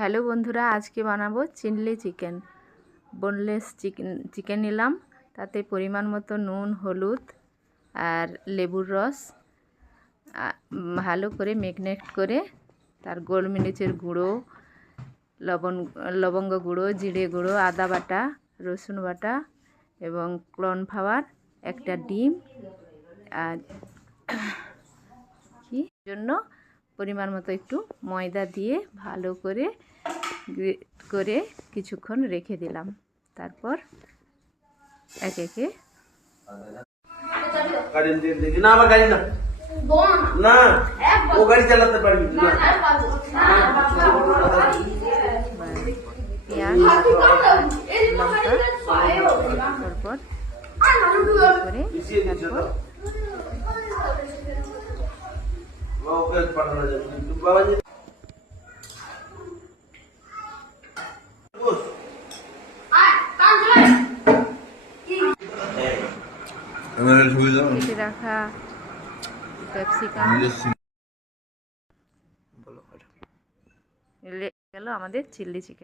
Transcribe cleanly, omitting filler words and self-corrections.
Hello বন্ধুরা, আজকে বানাবো চিলি চিকেন। বোনলেস চিকেন নিলাম, তাতে পরিমাণ মতো নুন, হলুদ আর লেবুর রস ভালো করে ম্যারিনেট করে তার গোলমরিচের গুঁড়ো, লবঙ্গ গুঁড়ো, জিরে গুঁড়ো, আদা বাটা, রসুন বাটা এবং কর্নফ্লাওয়ার, একটা ডিম আর কি জন্য পরিমাণ মতো একটু ময়দা দিয়ে ভালো করে কিছুক্ষণ রেখে দিলাম। তারপর একে একে পেঁয়াজ, লঙ্কা, তারপর করে কেটে রাখা ক্যাপসিকাম গেল আমাদের চিলি চিকেন।